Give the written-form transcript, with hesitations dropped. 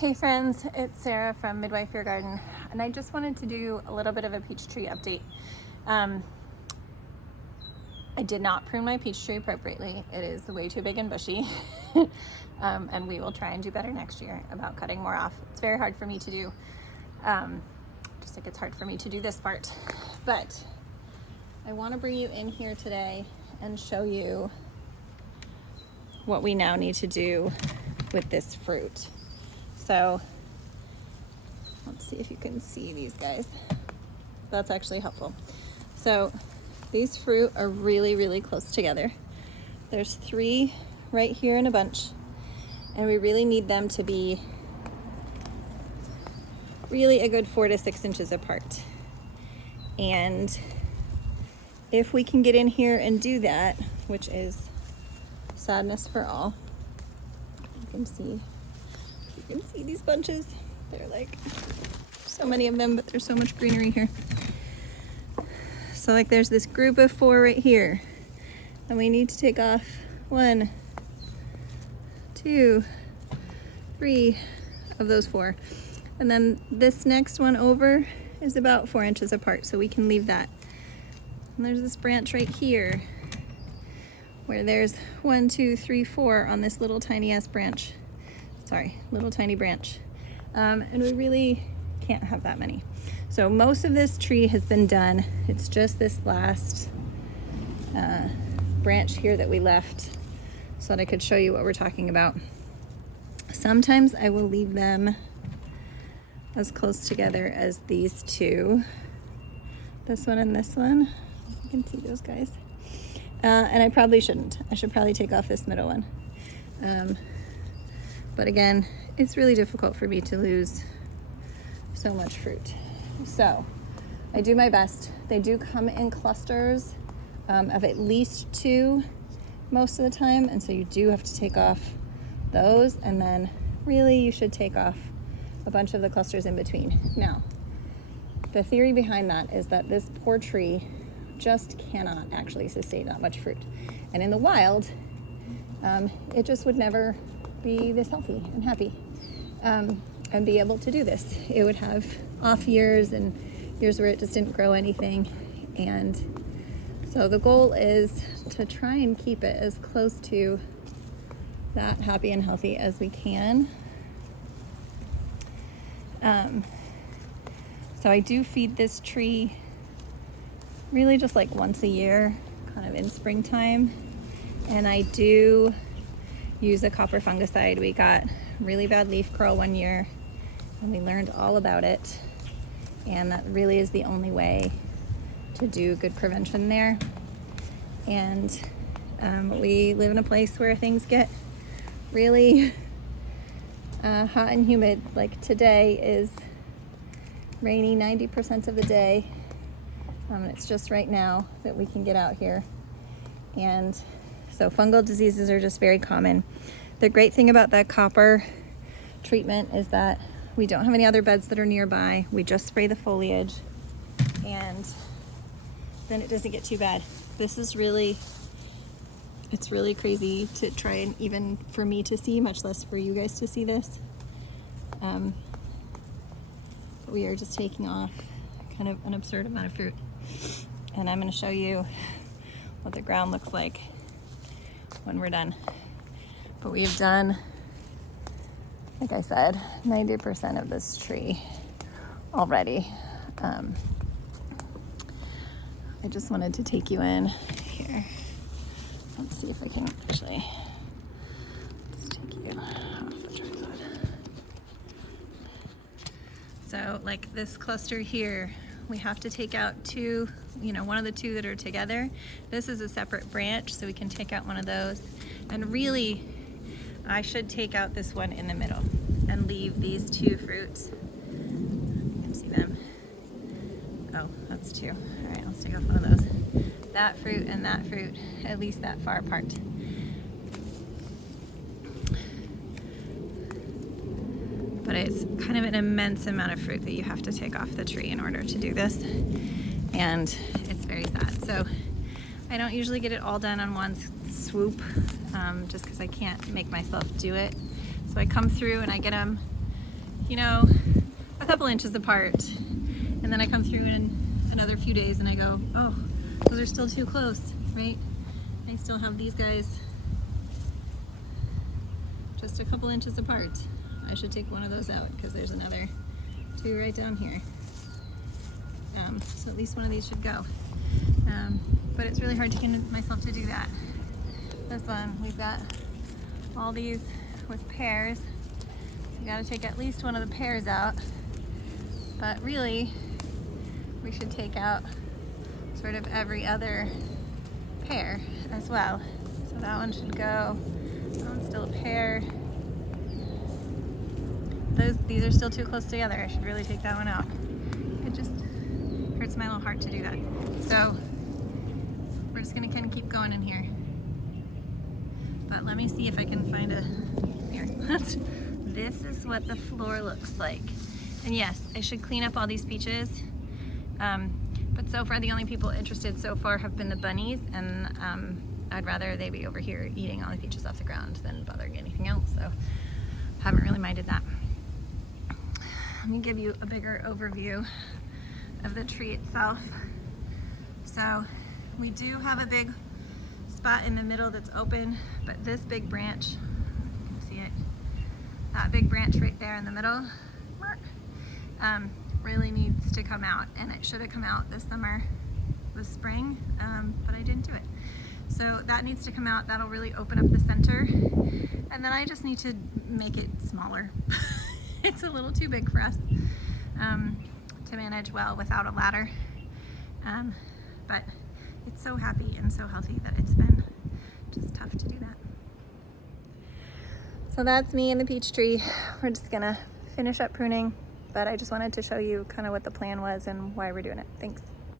Hey friends, it's Sarah from Midwife Your Garden, and I just wanted to do a little bit of a peach tree update. I did not prune my peach tree appropriately. It is way too big and bushy. And we will try and do better next year about cutting more off. It's very hard for me to do, just like it's hard for me to do this part. But I want to bring you in here today and show you what we now need to do with this fruit. So let's see if you can see these guys. That's actually helpful. So these fruit are really, really close together. There's 3 right here in a bunch, and we really need them to be really a good 4 to 6 inches apart. And if we can get in here and do that, which is sadness for all, you can see these bunches. They're like so many of them, but there's so much greenery here. So like there's this group of 4 right here, and we need to take off 1, 2, 3 of those 4. And then this next one over is about 4 inches apart, so we can leave that. And there's this branch right here where there's 1, 2, 3, 4 on this little tiny ass branch. Little tiny branch. And we really can't have that many. So most of this tree has been done. It's just this last branch here that we left so that I could show you what we're talking about. Sometimes I will leave them as close together as these 2. This one and this one. You can see those guys. And I probably shouldn't. I should probably take off this middle one. But again, it's really difficult for me to lose so much fruit. So I do my best. They do come in clusters of at least 2 most of the time, and so you do have to take off those, and then really you should take off a bunch of the clusters in between. Now, the theory behind that is that this poor tree just cannot actually sustain that much fruit. And in the wild, it just would never be this healthy and happy and be able to do this. It would have off years and years where it just didn't grow anything. And so the goal is to try and keep it as close to that happy and healthy as we can. So I do feed this tree really just like once a year, kind of in springtime. And I do use a copper fungicide. We got really bad leaf curl one year, and we learned all about it. And that really is the only way to do good prevention there. And we live in a place where things get really hot and humid. Like today is rainy 90% of the day. It's just right now that we can get out here. And so fungal diseases are just very common. The great thing about that copper treatment is that we don't have any other beds that are nearby. We just spray the foliage, and then it doesn't get too bad. This is really, it's really crazy to try and even for me to see, much less for you guys to see this. We are just taking off kind of an absurd amount of fruit. And I'm going to show you what the ground looks like when we're done. But we have done, like I said, 90% of this tree already. I just wanted to take you in here. Let's see if I can actually just take you off the tripod. So like this cluster here, we have to take out 2, one of the 2 that are together. This is a separate branch, so we can take out one of those. And really, I should take out this one in the middle and leave these 2 fruits. You can see them. Oh, that's 2. All right, let's take off one of those. That fruit and that fruit, at least that far apart. But it's kind of an immense amount of fruit that you have to take off the tree in order to do this. And it's very sad. So I don't usually get it all done on one swoop, just because I can't make myself do it. So I come through and I get them you know, a couple inches apart. And then I come through in another few days and I go, oh, those are still too close, right? I still have these guys just a couple inches apart. I should take one of those out because there's another 2 right down here. So at least one of these should go. But it's really hard to get myself to do that. This one, we've got all these with pears. So you gotta take at least one of the pears out. But really, we should take out sort of every other pear as well. So that one should go. That one's still a pear. These are still too close together. I should really take that one out. It just hurts my little heart to do that. So we're just gonna kind of keep going in here. But let me see if I can find a, here. This is what the floor looks like. And yes, I should clean up all these peaches. But so far the only people interested so far have been the bunnies, and I'd rather they be over here eating all the peaches off the ground than bothering anything else, so haven't really minded that. Let me give you a bigger overview of the tree itself. So we do have a big spot in the middle that's open, but this big branch, you can see it, that big branch right there in the middle, really needs to come out, and it should have come out this spring, but I didn't do it. So that needs to come out. That'll really open up the center, and then I just need to make it smaller. It's a little too big for us to manage well without a ladder, but it's so happy and so healthy that it's been just tough to do that. So that's me and the peach tree. We're just gonna finish up pruning, but I just wanted to show you kind of what the plan was and why we're doing it. Thanks.